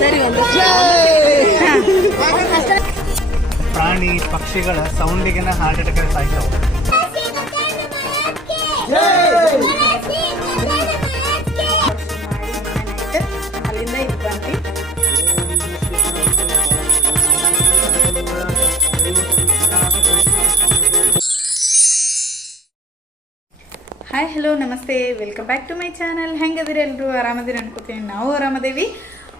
ಸರಿ ಪ್ರಾಣಿ ಪಕ್ಷಿಗಳ ಸೌಂಡಿಗಿನ ಹಾರ್ಟ್ ಅಟ್ಯಾಕ್ ಸಾಯ್ತಾವ. ಅಲ್ಲಿಂದ ಇಲ್ಲಿ ಬಂದ್ವಿ. ಹಾಯ್ ಹಲೋ ನಮಸ್ತೆ, welcome back to my channel. ಹೆಂಗದಿರಿ ಎಲ್ಲರೂ? ಆರಾಮದಿರಿ ಅನ್ಕೋತೀನಿ. ನಾವು ಆರಾಮದೇವಿ.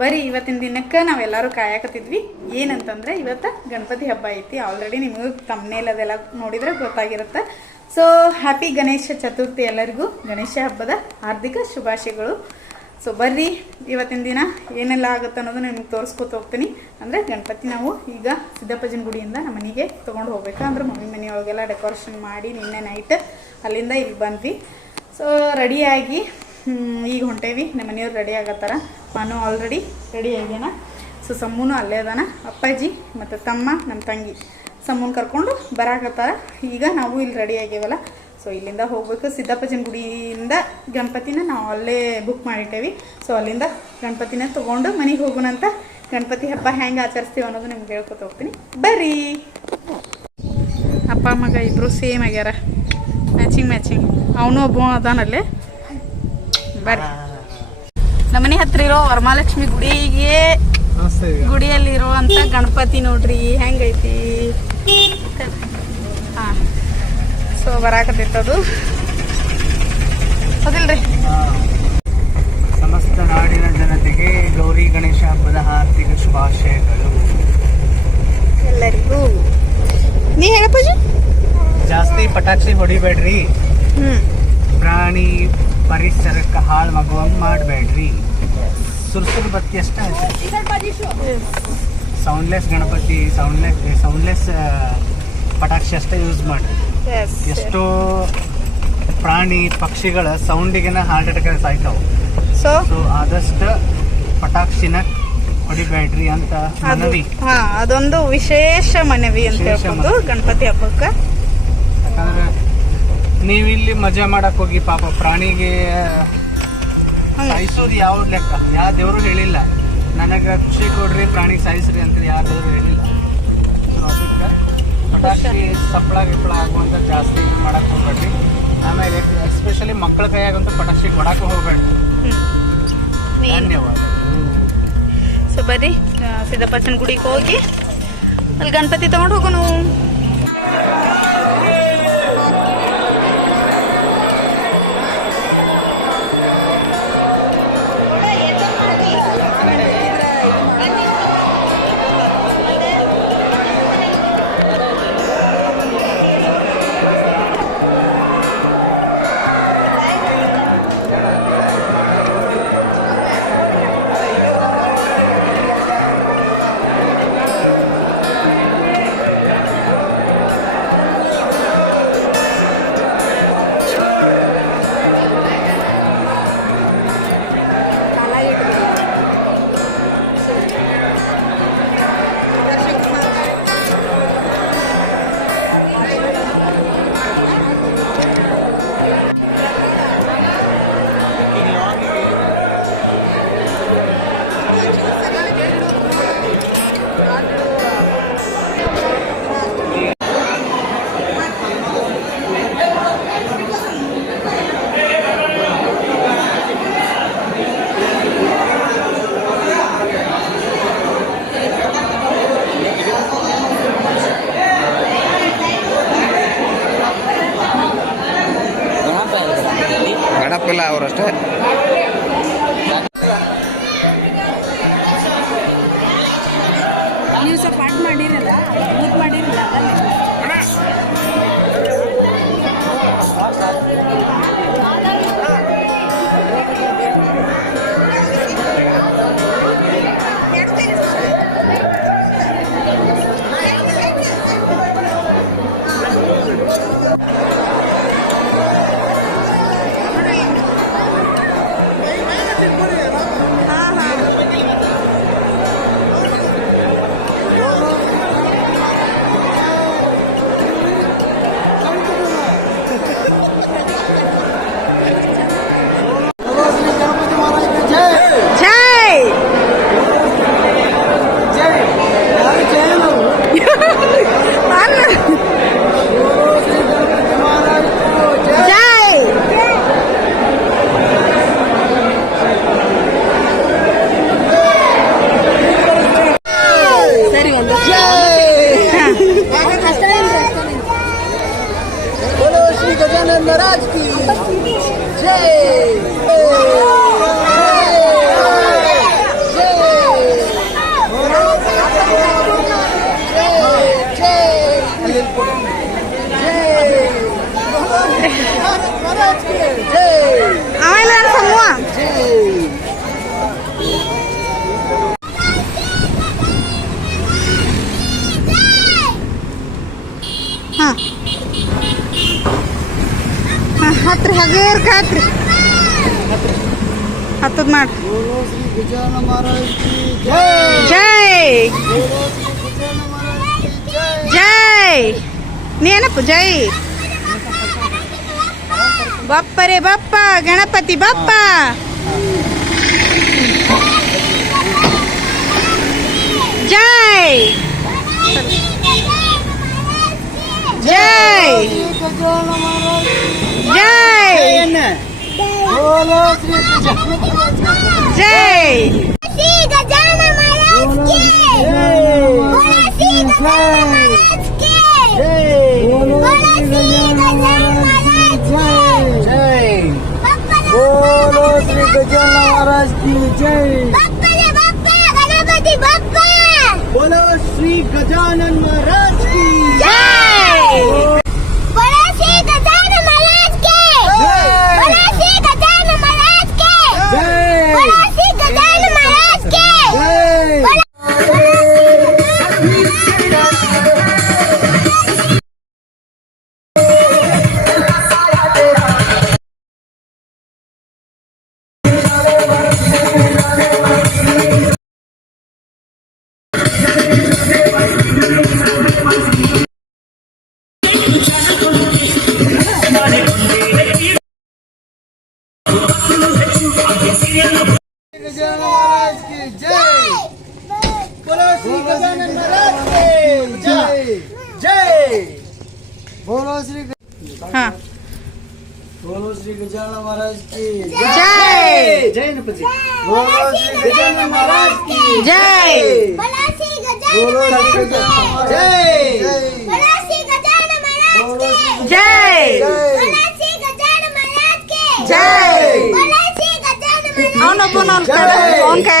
ಬರೀ ಇವತ್ತಿನ ದಿನಕ್ಕೆ ನಾವೆಲ್ಲರೂ ಕಾಯಕತ್ತಿದ್ವಿ. ಏನಂತಂದರೆ ಇವತ್ತು ಗಣಪತಿ ಹಬ್ಬ ಐತಿ. ಆಲ್ರೆಡಿ ನಿಮಗೂ ತಮ್ಮನೇಲಿ ಅದೆಲ್ಲ ನೋಡಿದರೆ ಗೊತ್ತಾಗಿರುತ್ತೆ. ಸೊ ಹ್ಯಾಪಿ ಗಣೇಶ ಚತುರ್ಥಿ ಎಲ್ಲರಿಗೂ. ಗಣೇಶ ಹಬ್ಬದ ಹಾರ್ದಿಕ ಶುಭಾಶಯಗಳು. ಸೊ ಬರ್ರಿ ಇವತ್ತಿನ ದಿನ ಏನೆಲ್ಲ ಆಗುತ್ತೆ ಅನ್ನೋದು ನಿಮ್ಗೆ ತೋರಿಸ್ಕೊತ ಹೋಗ್ತೀನಿ. ಅಂದರೆ ಗಣಪತಿ ನಾವು ಈಗ ಸಿದ್ದಪ್ಪಜ್ಜನ ಗುಡಿಯಿಂದ ನಮ್ಮ ಮನೆಗೆ ತೊಗೊಂಡು ಹೋಗ್ಬೇಕು. ಅಂದ್ರೆ ಮಮ್ಮಿ ಮನೆಯೊಳಗೆಲ್ಲ ಡೆಕೋರೇಷನ್ ಮಾಡಿ ನಿನ್ನೆ ನೈಟ್ ಅಲ್ಲಿಂದ ಇಲ್ಲಿ ಬಂದ್ವಿ. ಸೊ ರೆಡಿಯಾಗಿ ಈಗ ಹೊಂಟೇವಿ. ನಮ್ಮ ಮನೆಯವ್ರು ರೆಡಿ ಆಗತ್ತಾರ. ನಾನು ಆಲ್ರೆಡಿ ರೆಡಿ ಆಗ್ಯಾನ. ಸೊ ಸಮ್ಮೂನು ಅಲ್ಲೇ ಅದಾನ. ಅಪ್ಪಾಜಿ ಮತ್ತು ತಮ್ಮ ನಮ್ಮ ತಂಗಿ ಸಮ್ಮೂನ್ ಕರ್ಕೊಂಡು ಬರಾಕತ್ತಾರ. ಈಗ ನಾವು ಇಲ್ಲಿ ರೆಡಿ ಆಗ್ಯಾವಲ್ಲ. ಸೊ ಇಲ್ಲಿಂದ ಹೋಗ್ಬೇಕು. ಸಿದ್ದಪ್ಪಜ್ಜನ ಗುಡಿಯಿಂದ ಗಣಪತಿನ ನಾವು ಅಲ್ಲೇ ಬುಕ್ ಮಾಡಿಟ್ಟೇವಿ. ಸೊ ಅಲ್ಲಿಂದ ಗಣಪತಿನ ತೊಗೊಂಡು ಮನೆಗೆ ಹೋಗೋಣಂತ. ಗಣಪತಿ ಹಬ್ಬ ಹೆಂಗೆ ಆಚರಿಸ್ತೀವಿ ಅನ್ನೋದು ನಿಮ್ಗೆ ಹೇಳ್ಕೊತ ಹೋಗ್ತೀನಿ. ಬರ್ರಿ. ಅಪ್ಪ ಮಗ ಇಬ್ಬರು ಸೇಮ್ ಆಗ್ಯಾರ, ಮ್ಯಾಚಿಂಗ್. ಅವನು ಒಬ್ಬ ಅದಾನಲ್ಲೇ. ಬರ್ರಿ. ನಮ್ಮನೆ ಹತ್ರ ಇರೋ ವರಮಹಾಲಕ್ಷ್ಮಿ ಗುಡಿಯಲ್ಲಿರುವಂಥ ಗಣಪತಿ ನೋಡ್ರಿ ಹೆಂಗೈತಿ. ಹಾಂ, ಸೊ ಬರಾಕತ್ತೈತದು ಅದಿಲ್ರಿ. ಸಮಸ್ತ ನಾಡಿನ ಜನತೆಗೆ ಗೌರಿ ಗಣೇಶ ಹಬ್ಬದ ಹಾರ್ದಿಕ ಶುಭಾಶಯಗಳು ಎಲ್ಲರಿಗೂ. ನೀ ಹೇಳಪ್ಪಜು. ಜಾಸ್ತಿ ಪಟಾಕ್ಷಿ ಹೊಡಿಬೇಡ್ರಿ. ಪ್ರಾಣಿ ಪರಿಸರಕ್ಕೆ ಹಾಳು ಮಗುವಂಗೆ ಮಾಡಬೇಡ್ರಿ. ಸುರ್ಸುರು ಬತ್ತಿ ಅಷ್ಟ ಸೌಂಡ್ಲೆಸ್ ಗಣಪತಿ, ಸೌಂಡ್ಲೆಸ್ ಪಟಾಕ್ಷಿ ಅಷ್ಟೇ ಯೂಸ್ ಮಾಡಿರಿ. ಎಷ್ಟೋ ಪ್ರಾಣಿ ಪಕ್ಷಿಗಳ ಸೌಂಡಿಗಿನ ಹಾರ್ಟ್ ಅಟ್ಯಾಕ್ ಸಾಯ್ತಾವ. ಸೊ ಆದಷ್ಟು ಪಟಾಕ್ಷಿನ ಹೊಡಿಬೇಡ್ರಿ ಅಂತ ಮನವಿ. ಅದೊಂದು ವಿಶೇಷ ಮನವಿ ಅಂತ ಗಣಪತಿ ಹಬ್ಬಕ್ಕೆ. ಯಾಕಂದ್ರೆ ನೀವು ಇಲ್ಲಿ ಮಜಾ ಮಾಡಕ್ ಹೋಗಿ ಪಾಪ ಪ್ರಾಣಿಗೆ ಸಾಯಿಸೋದು ಯಾವ ಲೆಕ್ಕ, ಯಾವ ದೇವರು ಹೇಳಿಲ್ಲ. ನನಗೆ ಖುಷಿ ಕೊಡ್ರಿ ಪ್ರಾಣಿ ಸಾಯಿಸ್ರಿ ಅಂತ ಯಾವ ದೇವರು ಹೇಳಿಲ್ಲ. ಪಟಾಕ್ಷಿ ಸಪ್ಪಳ ಗಿಪ್ಪಳ ಆಗುವಂತ ಜಾಸ್ತಿ ಮಾಡಕ್ ಹೋಗ್ಬೇಡ್ರಿ. ಆಮೇಲೆ ಎಸ್ಪೆಷಲಿ ಮಕ್ಕಳ ಕೈಯಾಗಂತೂ ಪಟಾಕ್ಷಿ ಕೊಡಕ್ಕೆ ಹೋಗ್ಬೇಡ್ರಿ. ಧನ್ಯವಾದ. ಸೊ ಬರ್ರಿ ಸಿದ್ದಪ್ಪಜ್ಜನ ಗುಡಿಗೆ ಹೋಗಿ ಅಲ್ಲಿ ಗಣಪತಿ ತಗೊಂಡು ಹೋಗೋಣ. ಗಣಪಿಲ್ಲ ಅವರಷ್ಟೇ. ಬರೀ ಒಂದ बोलो श्री गजानन महाराज की जय awalan semua. ಹತ್ರ ಹಗರ್ ಖಾತ್ರಿ ಹತ್ತದ ಮಾಡ गजानन महाराज की ಜೈ ಜೈ ನೀನಪ್ಪ ಜೈ ಬಪ್ಪ ರೇ ಬಪ್ಪ ಗಣಪತಿ ಬಪ್ಪ ಜೈ ಜೈ गजानन महाराज ಜೈ बोलो श्री ಜೈ श्री गजानन महाराज की बोलो श्री गजानन महाराज की बोलो श्री गजानन महाराज की जय बोलो श्री गजानन महाराज की जय बप्पा रे बप्पा गणपति बप्पा बोलो श्री गजानन महाराज की जय बोलो श्री गजानन महाराज की बोलो श्री गजानन महाराज की बोलो श्री गजानन महाराज की गजानन महाराज की जय बोलो श्री गजानन महाराज की जय जय बोलो श्री ಹಾ बोलो श्री गजानन महाराज की जय जय नपति बोलो श्री गजानन महाराज की जय बोलो श्री गजानन महाराज की जय बोलो श्री गजानन महाराज की जय बोलो श्री गजानन महाराज की जय बोलो श्री गजानन महाराज ಅವನೊಬ್ಬನ ಕಡ ಅವನ ಕೈ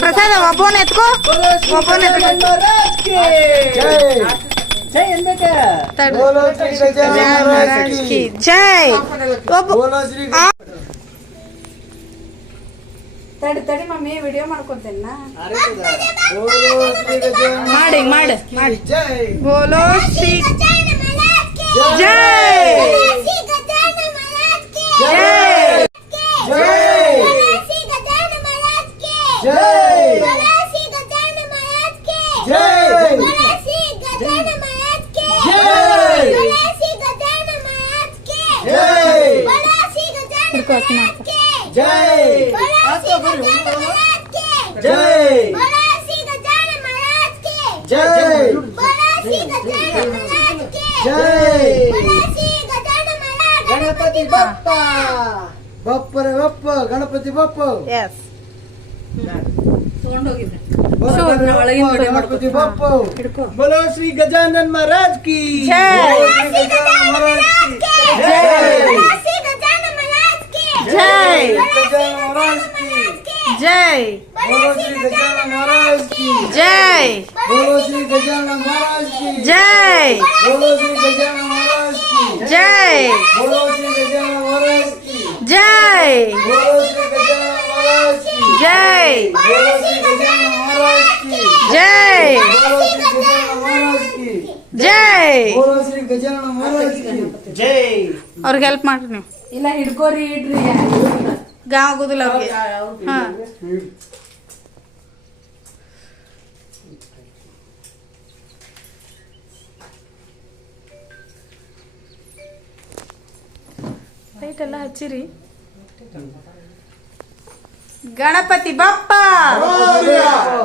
ಪ್ರಸಾದ ಒಬ್ಬನ ಎತ್ಕೋ बोलो श्री ಒಬ್ಬನ गजानन महाराज की जय जय अनबेक बोलो श्री गजानन महाराज की ಜೈ ಒಬ್ಬ बोलो श्री ತಡಿ ತಡಿ ಮಮ್ಮಿ ವಿಡಿಯೋ ಮಾಡ್ಕೊತೇನ बोलो श्री गजानन ಮಾಡಿ ಮಾಡಿ ಮಾಡಿ जय ಬೋಲೋ ಶ್ರೀ गजानन महाराज की जय बोलो श्री गजानन महाराज की जय जय बोलो श्री गजानन महाराज की जय बोलो श्री गजानन महाराज की जय बोलो श्री गजानन महाराज की जय बोलो श्री गजानन महाराज की जय बोलो श्री गजानन महाराज की जय बोलो श्री गजानन महाराज की जय बोलो श्री गजानन महाराज की जय बोलो श्री गजानन महाराज की जय बोलो श्री गजानन महाराज गणपति बप्पा बप्प रे बप्प गणपति बप्प ಎಸ್ गणपति बप्प बोलो श्री गजानन महाराज की जय। बोलो श्री गजानन महाराज की बोलो श्री गजानन महाराज की जय गजानन महाराज की ಜೈ बोलो श्री गजानन महाराज की ಜೈ बोलो श्री गजानन महाराज की ಜೈ बोलो श्री गजानन महाराज की ಜೈ बोलो श्री गजानन महाराज की ಜೈ बोलो श्री गजानन महाराज की ಜೈ बोलो श्री गजानन महाराज की ಜೈ बोलो श्री गजानन महाराज की ಜೈ बोलो श्री गजानन महाराज की जय ಅವ್ರಿಗೆ ಹೆಲ್ಪ್ ಮಾಡ್ರಿ ನೀವು ಇಲ್ಲ ಹಿಡ್ಕೋರಿ ಇಡ್ರಿ ಗಾ ಆಗೋದಿಲ್ಲ ಅವ್ರಿಗೆ ಹಾ ಲೈಟ್ ಎಲ್ಲ ಹಚ್ಚಿರಿ ಗಣಪತಿ ಬಪ್ಪ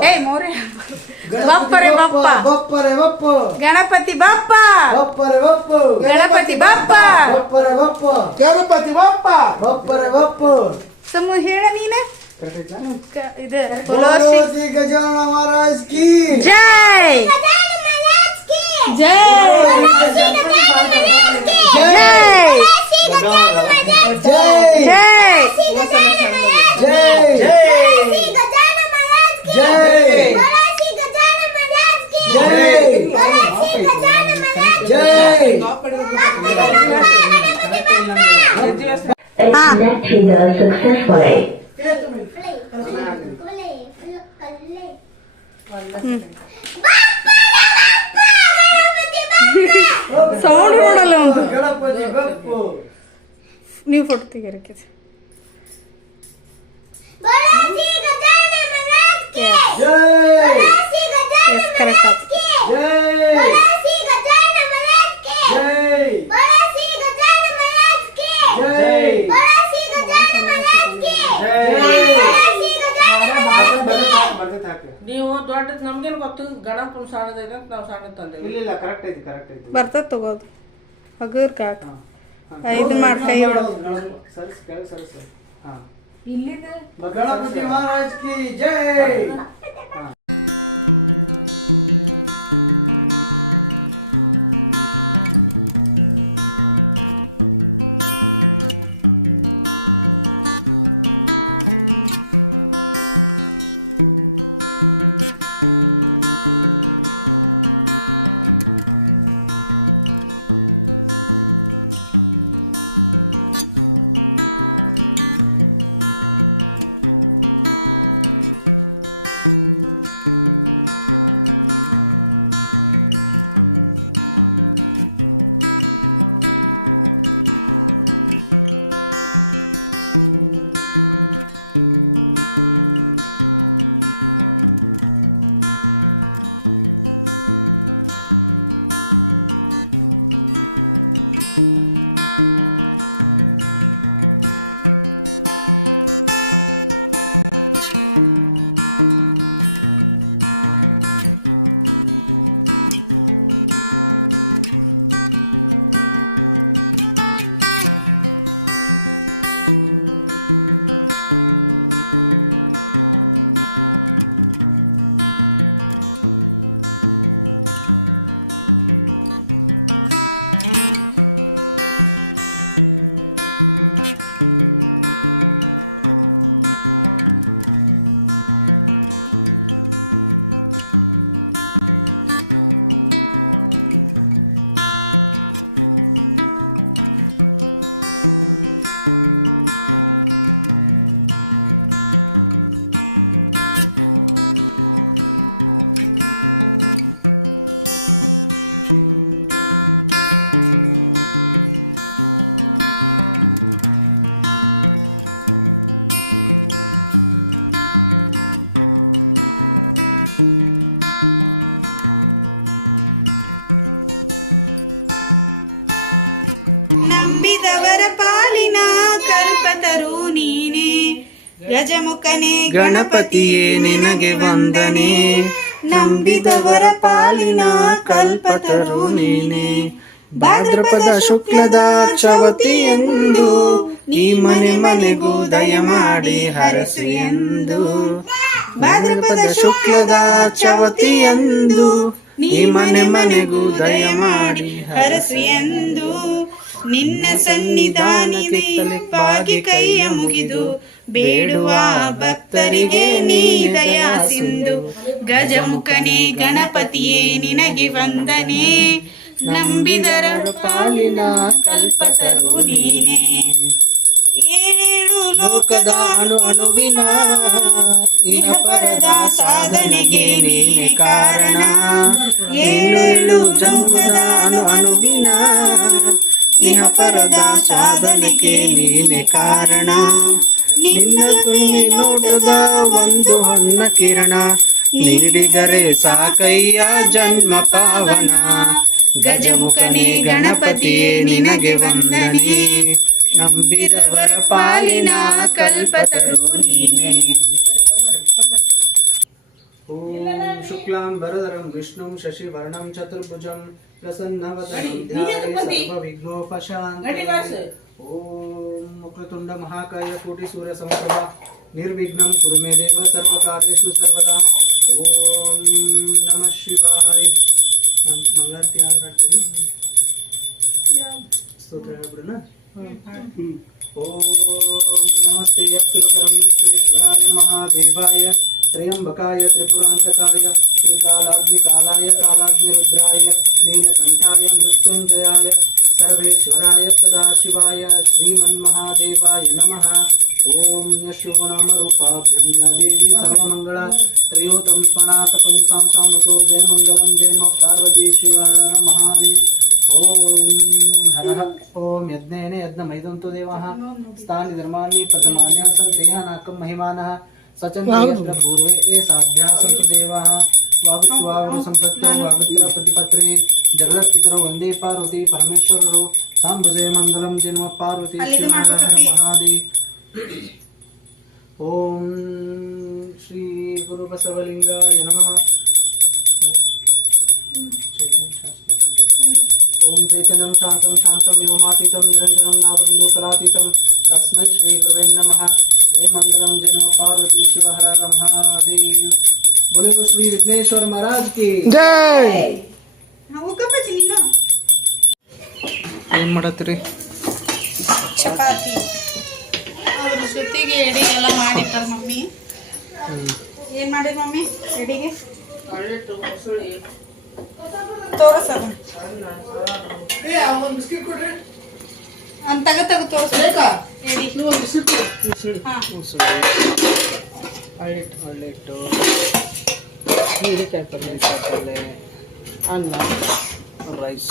ಏ ಮೋರೆ ಬಪ್ಪ ರೇ ಬಪ್ಪ बप्प रे बप्प ಗಣಪತಿ ಬಪ್ಪ बप्प रे बप्प ಗಣಪತಿ ಬಪ್ಪ बप्प रे बप्प गणपति बाप्पा बप्प रे बप्प ಸಮೂಹ ಹೇಳ ನೀನೆ ಕರೆಕ್ಟ್ ಐತಾ? ಇದು बोलो श्री गजानन महाराज की ಜೈ गजानन महाराज की ಜೈ बोलो श्री गजानन महाराज की जय बोलो श्री गजानन महाराज की जय ಜೈ श्री गजानन महाराज की जय बोलो श्री गजानन महाराज की जय बोलो श्री गजानन महाराज की जय बोलो श्री गजानन महाराज की जय ಕರೆಕ್ಟ್ ಇಲ್ಲ ಅಂದ್ರೆ ಹಾ successfully. ಸೌಂಡ್ ನೋಡಲ್ಲ ಒಂದು गणपति बप्पू ನೀವು ಫೋಟೋ ತೆಗಿರಕ್ಕೆ बोलो श्री गजानन महाराज की जय बोलो श्री गजानन ಎಸ್ ಕರೆಕ್ಟ್ ಆಯ್ತು की जय बोलो श्री गजानन महाराज की जय बोलो श्री गजानन महाराज की जय बोलो श्री गजानन महाराज की ಜೈ. बोलो श्री गजानन महाराज ಬರ್ದೈತೆ ಹಾಕ್ರಿ. ನೀವು ದೊಡ್ಡದು ನಮ್ಗೇನು ಗೊತ್ತು ಗಣಪನ ಸಣ್ಣದೈತೆ ಅಂತ ನಾವು ಸಣ್ಣ ತಂದೇವಿ. ಇಲ್ಲ ಕರೆಕ್ಟ್ ಐತಿ ಕರೆಕ್ಟ್ ಐತಿ. ಬರ್ತದ ತಗೋದು ಹಗರ್ ಕಾಕ ಇದು ಮಾಡಿ ಕೈ ಹೊಡೋದು ಸರ್ಸ್ ಕೆಳಗೆ ಸರ್ಸ್. ಹಾ गणपति महाराज की जय ಗಜಮುಖನೇ ಗಣಪತಿಯೇ ನಿನಗೆ ವಂದನೆ, ನಂಬಿದವರ ಪಾಲಿನ ಕಲ್ಪತರು ನೀನೆ. ಭಾದ್ರಪದ ಶುಕ್ಲದ ಚೌತಿಯಂದು ನೀ ಮನೆ ಮನೆಗೂ ದಯ ಮಾಡಿ ಹರಿಸು ಎಂದು. ಭಾದ್ರಪದ ಶುಕ್ಲದ ಚೌತಿಯಂದು ನೀ ಮನೆ ಮನೆಗೂ ದಯ ಮಾಡಿ ಹರಸು ಎಂದು. ನಿನ್ನ ಸನ್ನಿಧಾನದಲ್ಲಿ ಕೈಯ ಮುಗಿದು ಬೇಡುವ ಭಕ್ತರಿಗೆ ನೀ ದಯಾ ಸಿಂಧು. ಗಜಮುಖನೇ ಗಣಪತಿಯೇ ನಿನಗೆ ವಂದನೆ, ನಂಬಿದರ ಪಾಲಿನ ಕಲ್ಪತರು ನೀನೆ. ಏಳು ಲೋಕದ ಅಣುವಿನ ಇಹ ಪರದ ಸಾಧನೆಗೆ ನೀನೆ ಕಾರಣ. ಏಳು ಲೋಕದ ಅಣುವಿನ ಇಹ ಪರದ ಸಾಧನೆಗೆ ನೀನೆ ಕಾರಣ. ನಿನ್ನ ನೋಟದ ಒಂದು ಹೊನ್ನ ಕಿರಣ ನೀಡಿದರೆ ಸಾಕಯ್ಯ ಜನ್ಮ ಪಾವನ. ಗಜಮುಖನೇ ಗಣಪತಿಯೇ ನಿನಗೆ ವಂದನೆ, ನಂಬಿದವರ ಪಾಲಿನ ಕಲ್ಪತರು ನೀನೆ. ಓಂ ಶುಕ್ಲಾಂ ಭರಧರಂ ವಿಷ್ಣುಂ ಶಶಿವರ್ಣಂ ಚತುರ್ಭುಜಂ ಪ್ರಸನ್ನವದನಂ ಧ್ಯಾಯೇ ಸರ್ವವಿಘ್ನೋಪಶಾಂತಯೇ. ಓಂ वक्रतुंड महाकाय कोटि सूर्य समप्रभा निर्विघ्नं कुरु मे देव सर्वकार्येषु सर्वदा ओम नमः शिवाय मंगलारती आरती स्तोत्र ಹೇಳ್ಬಿಡೋಣ ओम नमस्ते अस्तुकरं विश्वेश्वराय महादेवाय त्र्यंबकाय त्रिपुरांतकाय त्रिकालाग्निकालाय कालाग्निरुद्राय नीलकंठाय मृत्युंजयाय सर्वेश्वराय सदाशिवाय श्रीमन्महादेवाय नमः ओम यशो नाम रूपाभ्यं या देवी सर्वमंगला त्रयोतं स्मणातकं तां सामतो जय मंगलम जय मा पार्वती शिव हर हर महादेव ओम हर हर ओम यज्ञेन यज्ञमैदन्तु देवाः स्थानि धर्माणि प्रथमान्या सन्तेह नाकं महिमानः सचन्ते यत्र पूर्वे ये साध्या सन्तु देवाः वागुत्वागुरु सम्पत्तौ वागुत्र प्रतिपत्रे जगदत्पितरौ वन्दे पार्वती परमेश्वरौ साम्बजे मंगलम जन्म पार्वती शिव हर हर महादेव ओम श्री गुरु बसवलिंगाय नमः ओम चैतन्यं शांतं शांतं व्योमातीतं निरंजनं नादं कलातीतं तस्मै श्री गुरुवे नमः जय मंगलम जन्म पार्वती शिव हर हर महादेव बोले श्री विघ्नेश्वर महाराज की जय ಹೋಗಪ್ಪಾಜಿ ನೀನು ಏನ್ ಮಾಡತ್ತೀರಿ ಚಪಾತಿ ಅದ್ರ ಜೊತೆಗೆ ಎಡಿಗೆಲ್ಲ ಮಾಡಿಟ್ಟಾಳ ಮಮ್ಮಿ ಏನ್ ಮಾಡಿ ಮಮ್ಮಿ ಎಡಿಗೆ ತೋರಿಸದ ಬಿಸ್ಕಿಟ್ ಕೊಡ್ರಿ ಅಂತ ತಗ ತೋರಿಸ ಒಳ್ಳೆಟ್ಟು ಹೀರೆಕಾಯಿ ಪಲ್ಯ ಪಲ್ಯ ಅನ್ನ ರೈಸ್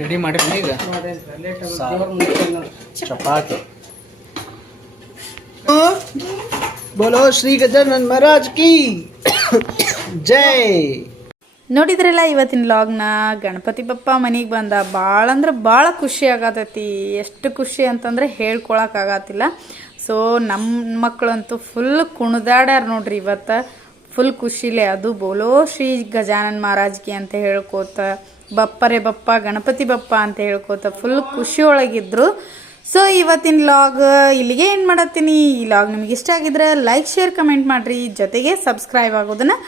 ರೆಡಿ ಮಾಡಿ ಈಗ ಚಪಾತಿ बोलो श्री गजानन महाराज की जय ನೋಡಿದ್ರಲ್ಲ ಇವತ್ತಿನ ಲಾಗ್ನ ಗಣಪತಿ ಬಪ್ಪ ಮನೆಗೆ ಬಂದ ಭಾಳ ಅಂದ್ರೆ ಭಾಳ ಖುಷಿ ಆಗತೈತಿ ಎಷ್ಟು ಖುಷಿ ಅಂತಂದರೆ ಹೇಳ್ಕೊಳಕ್ಕಾಗತ್ತಿಲ್ಲ ಸೊ ನಮ್ಮ ಮಕ್ಕಳಂತೂ ಫುಲ್ ಕುಣಿದಾಡ್ಯಾರ ನೋಡ್ರಿ ಇವತ್ತು ಫುಲ್ ಖುಷಿಲೇ ಅದು ಬೋಲೋ ಶ್ರೀ ಗಜಾನನ್ ಮಹಾರಾಜ್ಗೆ ಅಂತ ಹೇಳ್ಕೋತ ಬಪ್ಪರೆ ಬಪ್ಪ ಗಣಪತಿ ಬಪ್ಪ ಅಂತ ಹೇಳ್ಕೋತ ಫುಲ್ ಖುಷಿ ಒಳಗಿದ್ರು ಸೊ ಇವತ್ತಿನ ಲಾಗ್ ಇಲ್ಲಿಗೆ ಏನು ಮಾಡತ್ತೀನಿ ಈ ಲಾಗ್ ನಿಮ್ಗೆ ಇಷ್ಟ ಆಗಿದ್ರೆ ಲೈಕ್ ಶೇರ್ ಕಮೆಂಟ್ ಮಾಡಿರಿ ಜೊತೆಗೆ ಸಬ್ಸ್ಕ್ರೈಬ್ ಆಗೋದನ್ನು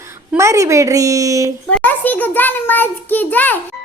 ಮರಿಬೇಡ್ರಿ बोलो श्री गजानन महाराज की जय।